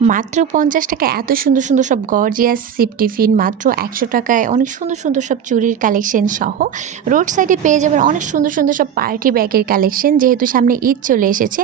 মাত্র পঞ্চাশ টাকা, এত সুন্দর সুন্দর সব গর্জিয়াস সিপ টিফিন মাত্র একশো টাকায় অনেক সুন্দর সুন্দর সব চুরির কালেকশন সহ রোড সাইডে পেয়ে যাবেন অনেক সুন্দর সুন্দর সব পার্টি ব্যাগের কালেকশন যেহেতু সামনে ঈদ চলে এসেছে।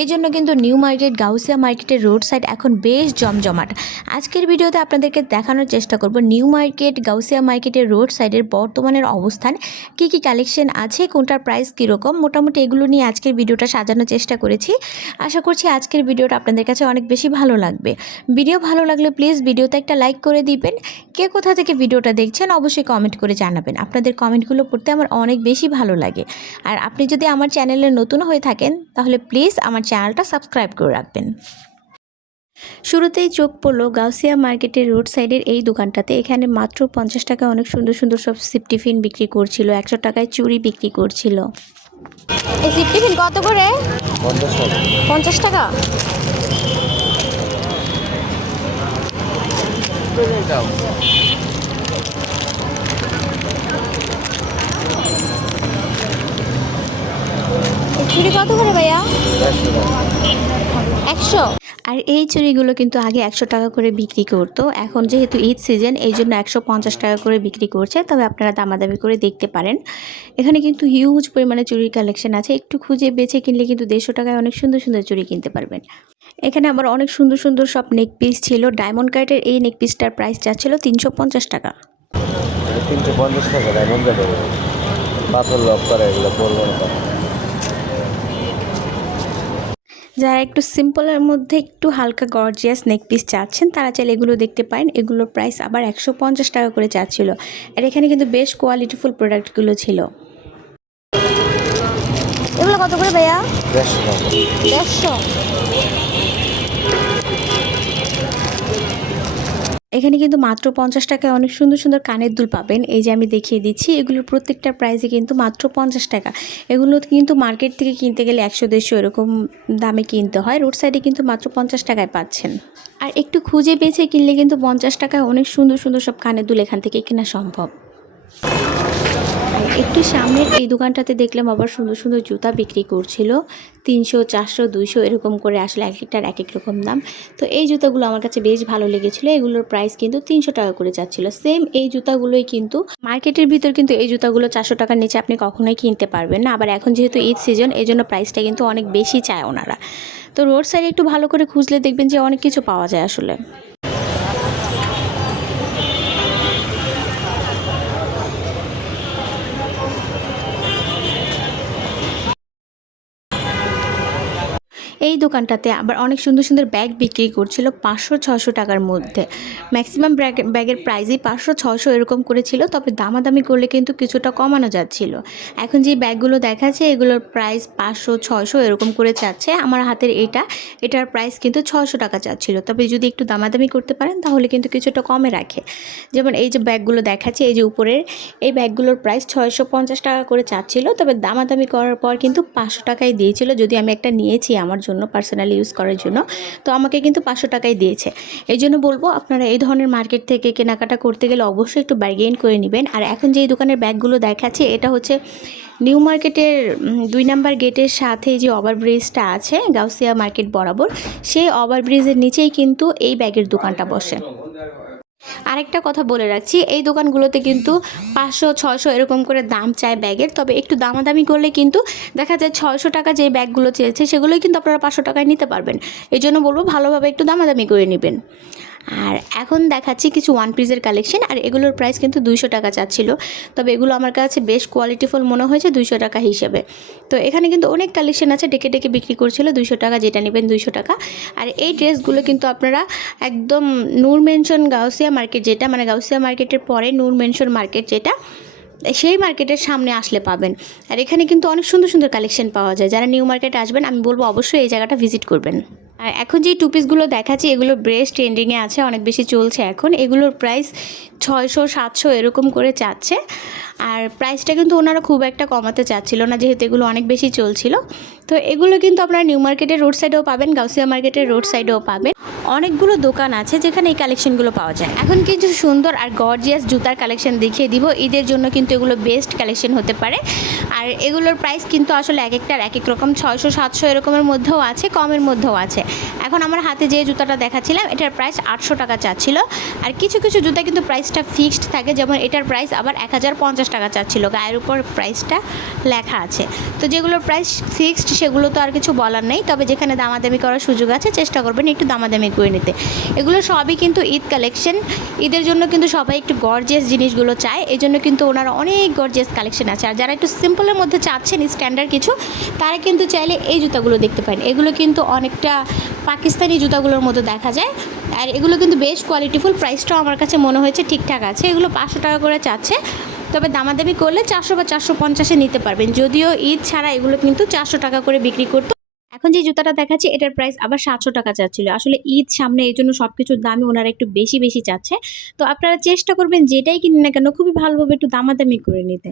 এই জন্য কিন্তু নিউ মার্কেট গাউসিয়া মার্কেটের রোড সাইড এখন বেশ জমজমাট। আজকের ভিডিওতে আপনাদেরকে দেখানোর চেষ্টা করব নিউ মার্কেট গাউসিয়া মার্কেটের রোড সাইডের বর্তমানের অবস্থান, কি কি কালেকশন আছে, কোনটার প্রাইস কীরকম, মোটামুটি এগুলো নিয়ে আজকের ভিডিওটা সাজানোর চেষ্টা করেছি। আশা করছি আজকের ভিডিওটা আপনাদের কাছে অনেক বেশি ভালো লাগবে। ভিডিও ভালো লাগলে প্লিজ ভিডিওতে একটা লাইক করে দিবেন। কে কোথা থেকে ভিডিওটা দেখছেন অবশ্যই কমেন্ট করে জানাবেন। আপনাদের কমেন্টগুলো পড়তে আমার অনেক বেশি ভালো লাগে। আর আপনি যদি আমার চ্যানেলে নতুন হয়ে থাকেন তাহলে প্লিজ আমার চ্যানেলটা সাবস্ক্রাইব করে রাখবেন। শুরুতেই চোখ পড়ল গাউসিয়া মার্কেটের রোড সাইডের এই দোকানটাতে। এখানে মাত্র পঞ্চাশ টাকায় অনেক সুন্দর সুন্দর সব সিপ টিফিন বিক্রি করছিল একশো টাকায় চুরি বিক্রি করছিল। এই সিপ টিফিন কত করে? পঞ্চাশ টাকা? চুড়ি কত করে ভাইয়া? একশো? আর এই চুড়িগুলো কিন্তু আগে একশো টাকা করে বিক্রি করতো। এখন যেহেতু ঈদ সিজন এই জন্য একশো পঞ্চাশ টাকা করে বিক্রি করছে। তবে আপনারা দামাদামি করে দেখতে পারেন। এখানে কিন্তু হিউজ পরিমাণে চুড়ির কালেকশন আছে। একটু খুঁজে বেছে কিনলে কিন্তু দেড়শো টাকায় অনেক সুন্দর সুন্দর চুড়ি কিনতে পারবেন। এখানে আবার অনেক সুন্দর সুন্দর সব নেক পিস ছিল। ডায়মন্ড কার্টের এই নেক পিসটার প্রাইস যাচ্ছিল তিনশো পঞ্চাশ টাকা। তিনশো পঞ্চাশ টাকা ডায়মন্ড কাটে পাথর লক এগুলো না। যারা একটু সিম্পলের মধ্যে একটু হালকা গর্জিয়াস নেক পিস চাচ্ছেন তারা চাইলে এগুলো দেখতে পারেন। এগুলোর প্রাইস আবার একশো পঞ্চাশ টাকা করে চাচ্ছিল। আর এখানে কিন্তু বেশ কোয়ালিটিফুল প্রোডাক্টগুলো ছিল। এগুলো কত করে ভাইয়া? দেড়শো? এখানে কিন্তু মাত্র পঞ্চাশ টাকায় অনেক সুন্দর সুন্দর কানের দুল পাবেন। এই যে আমি দেখিয়ে দিচ্ছি, এগুলোর প্রত্যেকটা প্রাইসে কিন্তু মাত্র পঞ্চাশ টাকা। এগুলো কিন্তু মার্কেট থেকে কিনতে গেলে একশো, দেড়শো এরকম দামে কিনতে হয়। রোড সাইডে কিন্তু মাত্র পঞ্চাশ টাকায় পাচ্ছেন। আর একটু খুঁজে বেছে কিনলে কিন্তু পঞ্চাশ টাকায় অনেক সুন্দর সুন্দর সব কানের দুল এখান থেকে কেনা সম্ভব। একটু সামনের এই দোকানটাতে দেখলাম আবার সুন্দর সুন্দর জুতা বিক্রি করছিল। তিনশো, চারশো, দুইশো এরকম করে আসলে এক একটার এক এক রকম দাম। তো এই জুতাগুলো আমার কাছে বেশ ভালো লেগেছিলো। এগুলোর প্রাইস কিন্তু তিনশো টাকা করে যাচ্ছিল। সেম এই জুতাগুলোই কিন্তু মার্কেটের ভিতর কিন্তু এই জুতাগুলো চারশো টাকার নিচে আপনি কখনোই কিনতে পারবেন না। আবার এখন যেহেতু ঈদ সিজন এই জন্য প্রাইসটা কিন্তু অনেক বেশি চায় ওনারা। তো রোড সাইডে একটু ভালো করে খুঁজলে দেখবেন যে অনেক কিছু পাওয়া যায় আসলে। এই দোকানটাতে আবার অনেক সুন্দর সুন্দর ব্যাগ বিক্রি করছিল পাঁচশো ছশো টাকার মধ্যে। ম্যাক্সিমাম ব্যাগ, ব্যাগের প্রাইসই পাঁচশো ছশো এরকম করেছিল, তবে দামাদামি করলে কিন্তু কিছুটা কমানো যাচ্ছিল। এখন যে ব্যাগগুলো দেখাচ্ছে, এগুলোর প্রাইস পাঁচশো ছশো এরকম করে চাচ্ছে আমার হাতের এটা, এটার প্রাইস কিন্তু ছশো টাকা চাচ্ছিল তবে যদি একটু দামাদামি করতে পারেন, তাহলে কিন্তু কিছুটা কমে রাখে। যেমন এই যে ব্যাগগুলো দেখাচ্ছে, এই যে উপরের, এই ব্যাগগুলোর প্রাইস ছয়শো পঞ্চাশ টাকা করে চাচ্ছিল তবে দামাদামি করার পর কিন্তু পাঁচশো টাকাই দিয়েছিল। যদি আমি একটা নিয়েছি আমার জন্য পার্সোনালি ইউজ করার জন্য। তো আমাকে কিন্তু পাঁচশো টাকাই দিয়েছে। এই জন্য বলব, আপনারা এই ধরনের মার্কেট থেকে কেনাকাটা করতে গেলে অবশ্যই একটু বার্গেন করে নেবেন। আর এখন যে দোকানের ব্যাগগুলো দেখাচ্ছে, এটা হচ্ছে নিউ মার্কেটের দুই নাম্বার গেটের সাথে যে ওভারব্রিজটা আছে, গাউসিয়া মার্কেট বরাবর, সেই ওভারব্রিজের নিচেই কিন্তু এই ব্যাগের দোকানটা বসে। আরেকটা কথা বলে রাখছি, এই দোকানগুলোতে কিন্তু পাঁচশো, ছয়শো এরকম করে দাম চায় ব্যাগের। তবে একটু দামাদামি করলে কিন্তু দেখা যায় ছয়শো টাকা যে ব্যাগগুলো চেয়েছে, সেগুলোই কিন্তু আপনারা পাঁচশো টাকায় নিতে পারবেন। এই জন্য বলব ভালোভাবে একটু দামাদামি করে নেবেন। আর এখন দেখাচ্ছি কিছু ওয়ান পিসের কালেকশন আর এগুলোর প্রাইস কিন্তু দুইশো টাকা চাচ্ছিল। তবে এগুলো আমার কাছে বেশ কোয়ালিটিফুল মনে হয়েছে দুইশো টাকা হিসেবে। তো এখানে কিন্তু অনেক কালেকশন আছে, ডেকে ডেকে বিক্রি করছিল দুইশো টাকা, যেটা নেবেন দুইশো টাকা। আর এই ড্রেসগুলো কিন্তু আপনারা একদম নূর মেনশন গাউসিয়া মার্কেট যেটা মানে গাউসিয়া মার্কেটের পরে নূর মেনশন মার্কেট যেটা, সেই মার্কেটের সামনে আসলে পাবেন। আর এখানে কিন্তু অনেক সুন্দর সুন্দর কালেকশন পাওয়া যায়। যারা নিউ মার্কেটে আসবেন, আমি বলব অবশ্যই এই জায়গাটা ভিজিট করবেন। আর এখন যে টু পিসগুলো দেখাচ্ছি, এগুলো ব্রেস্ট ট্রেন্ডিংয়ে আছে, অনেক বেশি চলছে এখন। এগুলোর প্রাইস ছয়শো, সাতশো এরকম করে চাচ্ছে আর প্রাইসটা কিন্তু ওনারা খুব একটা কমাতে চাচ্ছিল না যেহেতু এগুলো অনেক বেশি চলছিল। তো এগুলো কিন্তু আপনারা নিউ মার্কেটের রোড সাইডেও পাবেন গাউসিয়া মার্কেটের রোড সাইডেও পাবেন। অনেকগুলো দোকান আছে যেখানে এই কালেকশনগুলো পাওয়া যায়। এখন কিছু সুন্দর আর গর্জিয়াস জুতার কালেকশন দেখিয়ে দিব। ঈদের জন্য কিন্তু এগুলো বেস্ট কালেকশন হতে পারে। আর এগুলোর প্রাইস কিন্তু আসলে এক একটার এক এক রকম ছয়শো সাতশো এরকমের মধ্যেও আছে কমের মধ্যেও আছে। এখন আমার হাতে যে জুতাটা দেখাচ্ছিলাম এটার প্রাইস আটশো টাকা চাচ্ছিল। আর কিছু কিছু জুতা কিন্তু প্রাইসটা ফিক্সড থাকে যেমন এটার প্রাইস আবার এক হাজার পঞ্চাশ টাকা চাচ্ছিল। গায়ের উপর প্রাইসটা লেখা আছে। তো যেগুলোর প্রাইস ফিক্সড সেগুলো তো আর কিছু বলার নেই। তবে যেখানে দামাদামি করার সুযোগ আছে, চেষ্টা করবেন একটু দামাদামি করে নিতে। এগুলো সবই কিন্তু ঈদ কালেকশন ঈদের জন্য কিন্তু সবাই একটু গর্জিয়াস জিনিসগুলো চায়। এই জন্য কিন্তু ওনারা অনেক গর্জিয়াস কালেকশন আছে। আর যারা একটু সিম্পলের মধ্যে চাচ্ছেন স্ট্যান্ডার্ড কিছু, তারা কিন্তু চাইলে এই জুতাগুলো দেখতে পারেন। এগুলো কিন্তু অনেকটা পাকিস্তানি জুতাগুলোর মতো দেখা যায়। আর এগুলো কিন্তু বেশ কোয়ালিটিফুল প্রাইসটাও আমার কাছে মনে হয়েছে ঠিকঠাক আছে। এগুলো পাঁচশো টাকা করে চাচ্ছে। তবে দামাদামি করলে চারশো বা চারশো পঞ্চাশে নিতে পারবেন। যদিও ঈদ ছাড়া এগুলো কিন্তু চারশো টাকা করে বিক্রি করতো। এখন যে জুতাটা দেখাচ্ছি, এটার প্রাইস আবার সাতশো টাকা চাচ্ছিল আসলে ঈদ সামনে, এই জন্য সব কিছুর দামই ওনারা একটু বেশি বেশি চাচ্ছে। তো আপনারা চেষ্টা করবেন যেটাই কিনে না কেন, খুবই ভালোভাবে একটু দামাদামি করে নিতে।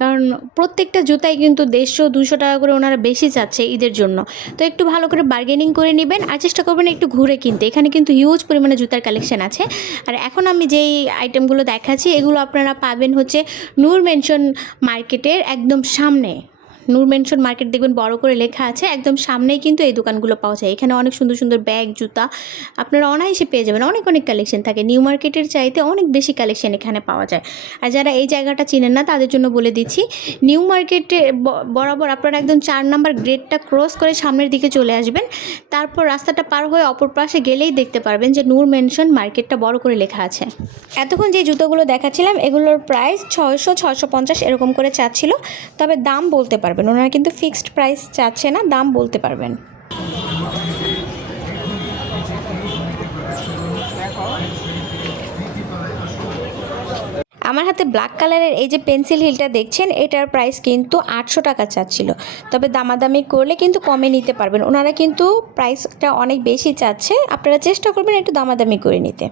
কারণ প্রত্যেকটা জুতাই কিন্তু দেড়শো, দুশো টাকা করে ওনারা বেশি চাচ্ছে ঈদের জন্য। তো একটু ভালো করে বার্গেনিং করে নেবেন আর চেষ্টা করবেন একটু ঘুরে কিনতে। এখানে কিন্তু হিউজ পরিমাণে জুতার কালেকশন আছে। আর এখন আমি যেই আইটেমগুলো দেখাচ্ছি, এগুলো আপনারা পাবেন হচ্ছে নূর মেনশন মার্কেটের একদম সামনে। নূর মেনশন মার্কেট দেখবেন বড় করে লেখা আছে। একদম সামনেই কিন্তু এই দোকানগুলো পাওয়া যায়। এখানে অনেক সুন্দর সুন্দর ব্যাগ, জুতা, আপনারা অনায়াসে পেয়ে যাবেন। অনেক অনেক কালেকশন থাকে। নিউ মার্কেটের চাইতে অনেক বেশি কালেকশন এখানে পাওয়া যায়। আর যারা এই জায়গাটা চিনেন না, তাদের জন্য বলে দিচ্ছি নিউ মার্কেটে বরাবর আপনারা একদম চার নাম্বার গ্রেডটা ক্রস করে সামনের দিকে চলে আসবেন। তারপর রাস্তাটা পার হয়ে অপর পাশে গেলেই দেখতে পারবেন যে নূর মেনশন মার্কেটটা বড় করে লেখা আছে। এতক্ষণ যে জুতোগুলো দেখাচ্ছিলাম, এগুলোর প্রাইস ছয়শো ছয়শো পঞ্চাশ এরকম করে চাচ্ছিল। তবে দাম বলতে পারবেন ওনারা কিন্তু ফিক্সড প্রাইস চাচ্ছে না, দাম বলতে পারবেন। আমার হাতে ব্ল্যাক কালারের এই যে পেন্সিল হিলটা দেখছেন, এটার প্রাইস কিন্তু আটশো টাকা চাচ্ছিল। তবে দামাদামি করলে কিন্তু কমে নিতে পারবেন। ওনারা কিন্তু প্রাইসটা অনেক বেশি চাচ্ছে। আপনারা চেষ্টা করবেন একটু দামাদামি করে নিতে।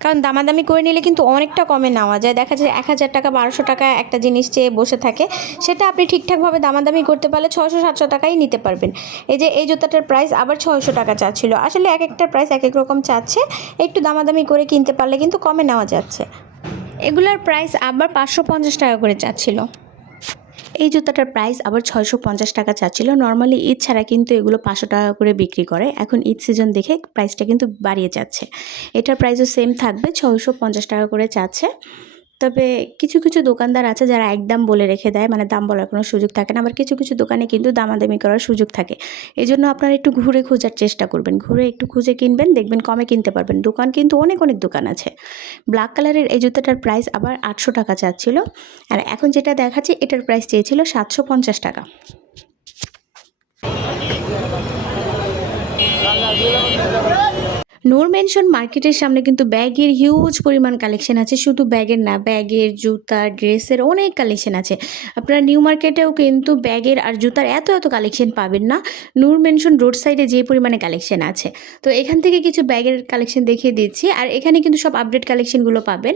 কারণ দামাদামি করে নিলে কিন্তু অনেকটা কমে নেওয়া যায়। দেখা যায় এক হাজার টাকা, বারোশো টাকা একটা জিনিস চেয়ে বসে থাকে, সেটা আপনি ঠিকঠাকভাবে দামাদামি করতে পারলে ছশো সাতশো টাকাই নিতে পারবেন। এই যে, এই জুতাটার প্রাইস আবার ছয়শো টাকা চাচ্ছিল। আসলে এক একটা প্রাইস এক এক রকম চাচ্ছে। একটু দামাদামি করে কিনতে পারলে কিন্তু কমে নেওয়া যাচ্ছে। এগুলার প্রাইস আবার পাঁচশো পঞ্চাশ টাকা করে চাচ্ছিল। এই জুতাটার প্রাইস আবার ছয়শো পঞ্চাশ টাকা চাচ্ছিল। নর্মালি ঈদ ছাড়া কিন্তু এগুলো পাঁচশো টাকা করে বিক্রি করে। এখন ঈদ সিজন দেখে প্রাইসটা কিন্তু বাড়িয়ে যাচ্ছে। এটার প্রাইসও সেম থাকবে, ছয়শো পঞ্চাশ টাকা করে চাচ্ছে। তবে কিছু কিছু দোকানদার আছে যারা একদম বলে রেখে দেয় মানে দাম বলার কোনো সুযোগ থাকে না। আবার কিছু কিছু দোকানে কিন্তু দামাদামি করার সুযোগ থাকে। এই জন্য আপনারা একটু ঘুরে খোঁজার চেষ্টা করবেন। ঘুরে একটু খুঁজে কিনবেন, দেখবেন কমে কিনতে পারবেন। দোকান কিন্তু অনেক অনেক দোকান আছে। ব্ল্যাক কালারের এই জুতাটার প্রাইস আবার আটশো টাকা চাচ্ছিল। আর এখন যেটা দেখাচ্ছে, এটার প্রাইস চেয়েছিল সাতশো পঞ্চাশ টাকা। নূর মেনশন মার্কেটের সামনে কিন্তু ব্যাগের হিউজ পরিমাণ কালেকশন আছে। শুধু ব্যাগের না, ব্যাগের জুতা ড্রেসের অনেক কালেকশন আছে। আপনারা নিউ মার্কেটেও কিন্তু ব্যাগের আর জুতার এত এত কালেকশন পাবেন না। নূর মেনশন রোড সাইডে যে পরিমাণে কালেকশন আছে। তো এখান থেকে কিছু ব্যাগের কালেকশন দেখিয়ে দিচ্ছি। আর এখানে কিন্তু সব আপডেট কালেকশনগুলো পাবেন।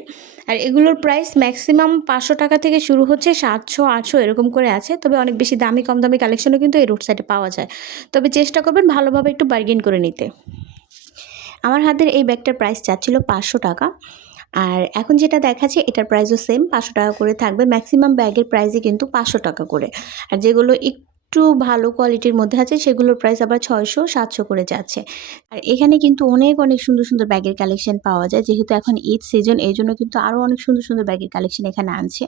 আর এগুলোর প্রাইস ম্যাক্সিমাম পাঁচশো টাকা থেকে শুরু হচ্ছে সাতশো, আটশো এরকম করে আছে। তবে অনেক বেশি দামি, কম দামি কালেকশনও কিন্তু এই রোড সাইডে পাওয়া যায়। তবে চেষ্টা করবেন ভালোভাবে একটু বার্গেন করে নিতে। আমার হাতের এই ব্যাগটার প্রাইস চাচ্ছিল পাঁচশো টাকা। আর এখন যেটা দেখাচ্ছে, এটার প্রাইসও সেম পাঁচশো টাকা করে থাকবে। ম্যাক্সিমাম ব্যাগের প্রাইসই কিন্তু পাঁচশো টাকা করে। আর যেগুলো একটু ভালো কোয়ালিটির মধ্যে আছে, সেগুলোর প্রাইস আবার ছয়শো, সাতশো করে যাচ্ছে। আর এখানে কিন্তু অনেক অনেক সুন্দর সুন্দর ব্যাগের কালেকশন পাওয়া যায়। যেহেতু এখন ঈদ সিজন এই জন্য কিন্তু আরও অনেক সুন্দর সুন্দর ব্যাগের কালেকশন এখানে আনছে।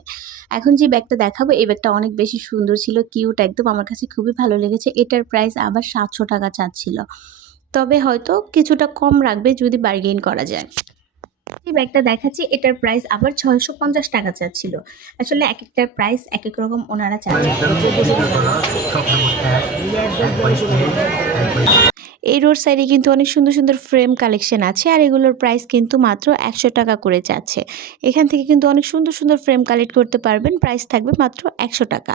এখন যে ব্যাগটা দেখাবো, এই ব্যাগটা অনেক বেশি সুন্দর ছিল কিউট একদম। আমার কাছে খুবই ভালো লেগেছে। এটার প্রাইস আবার সাতশো টাকা চাচ্ছিল। তবে হয়তো কিছুটা কম রাখবে যদি বার্গেইন করা যায়। এই ব্যাগটা দেখাচ্ছি, এটার প্রাইস আবার ছয়শো পঞ্চাশ টাকা চাচ্ছিল। আসলে এক একটা প্রাইস এক এক রকম ওনারা চাচ্ছে এই রোড সাইডে কিন্তু অনেক সুন্দর সুন্দর ফ্রেম কালেকশন আছে, আর এগুলোর প্রাইস কিন্তু মাত্র একশো টাকা করে যাচ্ছে। এখান থেকে কিন্তু অনেক সুন্দর সুন্দর ফ্রেম কালেক্ট করতে পারবেন প্রাইস থাকবে মাত্র একশো টাকা।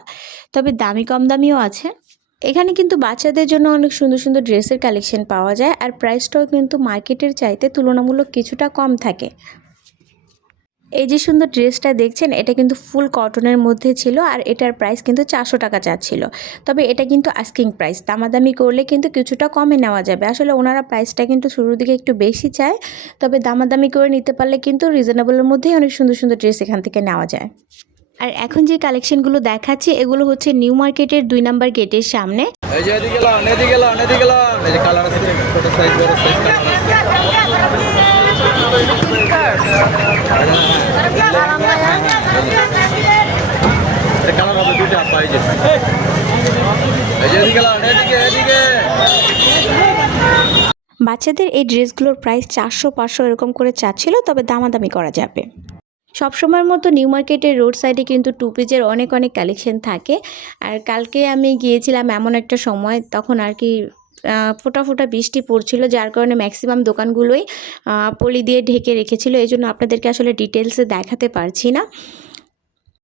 তবে দামি কম দামিও আছে। এখানে কিন্তু বাচ্চাদের জন্য অনেক সুন্দর সুন্দর ড্রেসের কালেকশন পাওয়া যায়, আর প্রাইসটাও কিন্তু মার্কেটের চাইতে তুলনামূলক কিছুটা কম থাকে। এই যে সুন্দর ড্রেসটা দেখছেন, এটা কিন্তু ফুল কটনের মধ্যে ছিল, আর এটার প্রাইস কিন্তু চারশো টাকা চাচ্ছিল তবে এটা কিন্তু আস্কিং প্রাইস দামাদামি করলে কিন্তু কিছুটা কমে নেওয়া যাবে। আসলে ওনারা প্রাইসটা কিন্তু শুরুর দিকে একটু বেশি চায়, তবে দামাদামি করে নিতে পারলে কিন্তু রিজনেবলের মধ্যেই অনেক সুন্দর সুন্দর ড্রেস এখান থেকে নেওয়া যায়। আর এখন যে কালেকশনগুলো দেখাচ্ছি এগুলো হচ্ছে নিউ মার্কেটের দুই নাম্বার গেটের সামনে। বাচ্চাদের এই ড্রেসগুলোর প্রাইস চারশো পাঁচশো এরকম করে চাচ্ছিল তবে দামাদামি করা যাবে। সবসময়ের মতো নিউ মার্কেটের রোড সাইডে কিন্তু টু পিজের অনেক অনেক কালেকশন থাকে। আর কালকে আমি গিয়েছিলাম এমন একটা সময়, তখন আর কি ফোটা ফোঁটা বৃষ্টি পড়ছিল, যার কারণে ম্যাক্সিমাম দোকানগুলোই পলি দিয়ে ঢেকে রেখেছিল। এই জন্য আপনাদেরকে আসলে ডিটেলসে দেখাতে পারছি না।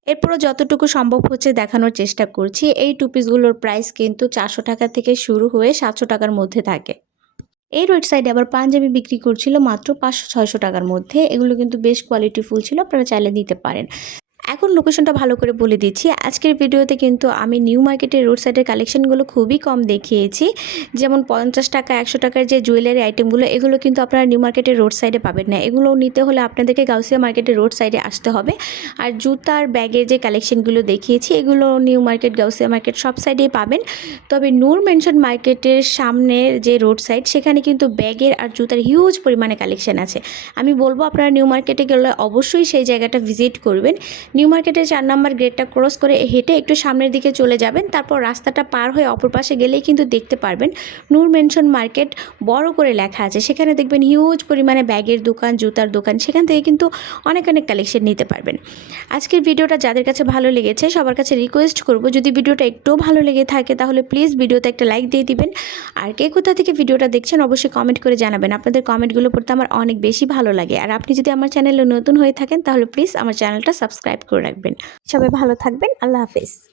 এরপরও যতটুকু সম্ভব হচ্ছে দেখানোর চেষ্টা করছি। এই টু পিসগুলোর প্রাইস কিন্তু চারশো টাকা থেকে শুরু হয়ে সাতশো টাকার মধ্যে থাকে। এই রোড সাইডে আবার পাঞ্জাবি বিক্রি করছিল মাত্র পাঁচশো, ছয়শো টাকার মধ্যে। এগুলো কিন্তু বেশ কোয়ালিটিফুল ছিল, আপনারা চাইলে নিতে পারেন। এখন লোকেশনটা ভালো করে বলে দিচ্ছি। আজকের ভিডিওতে কিন্তু আমি নিউ মার্কেটের রোড সাইডের কালেকশনগুলো খুবই কম দেখিয়েছি। যেমন পঞ্চাশ টাকা, একশো টাকার যে জুয়েলারি আইটেমগুলো এগুলো কিন্তু আপনারা নিউ মার্কেটের রোড সাইডে পাবেন না। এগুলো নিতে হলে আপনাদেরকে গাউসিয়া মার্কেটের রোড সাইডে আসতে হবে। আর জুতার ব্যাগের যে কালেকশনগুলো দেখিয়েছি, এগুলো নিউ মার্কেট গাউসিয়া মার্কেট সব সাইডেই পাবেন। তবে নূর মেনশন মার্কেটের সামনের যে রোড সাইড সেখানে কিন্তু ব্যাগের আর জুতার হিউজ পরিমাণে কালেকশন আছে। আমি বলব আপনারা নিউ মার্কেটে গেলে অবশ্যই সেই জায়গাটা ভিজিট করবেন। নিউ মার্কেটের চার নাম্বার গেটটা ক্রস করে হেঁটে একটু সামনের দিকে চলে যাবেন, তারপর রাস্তাটা পার হয়ে অপর পাশে গেলেই কিন্তু দেখতে পারবেন নূর মেনশন মার্কেট বড় করে লেখা আছে। সেখানে দেখবেন হিউজ পরিমাণে ব্যাগের দোকান, জুতার দোকান, সেখান থেকে কিন্তু অনেক অনেক কালেকশন নিতে পারবেন। আজকের ভিডিওটা যাদের কাছে ভালো লেগেছে সবার কাছে রিকোয়েস্ট করব, যদি ভিডিওটা একটু ভালো লেগে থাকে তাহলে প্লিজ ভিডিওতে একটা লাইক দিয়ে দিবেন। আর কে কোথা থেকে ভিডিওটা দেখছেন অবশ্যই কমেন্ট করে জানাবেন, আপনাদের কমেন্টগুলো পড়তে আমার অনেক বেশি ভালো লাগে। আর আপনি যদি আমার চ্যানেলে নতুন হয়ে থাকেন তাহলে প্লিজ আমার চ্যানেলটা সাবস্ক্রাইব করে রাখবেন। সবাই ভালো থাকবেন। আল্লাহ হাফিজ।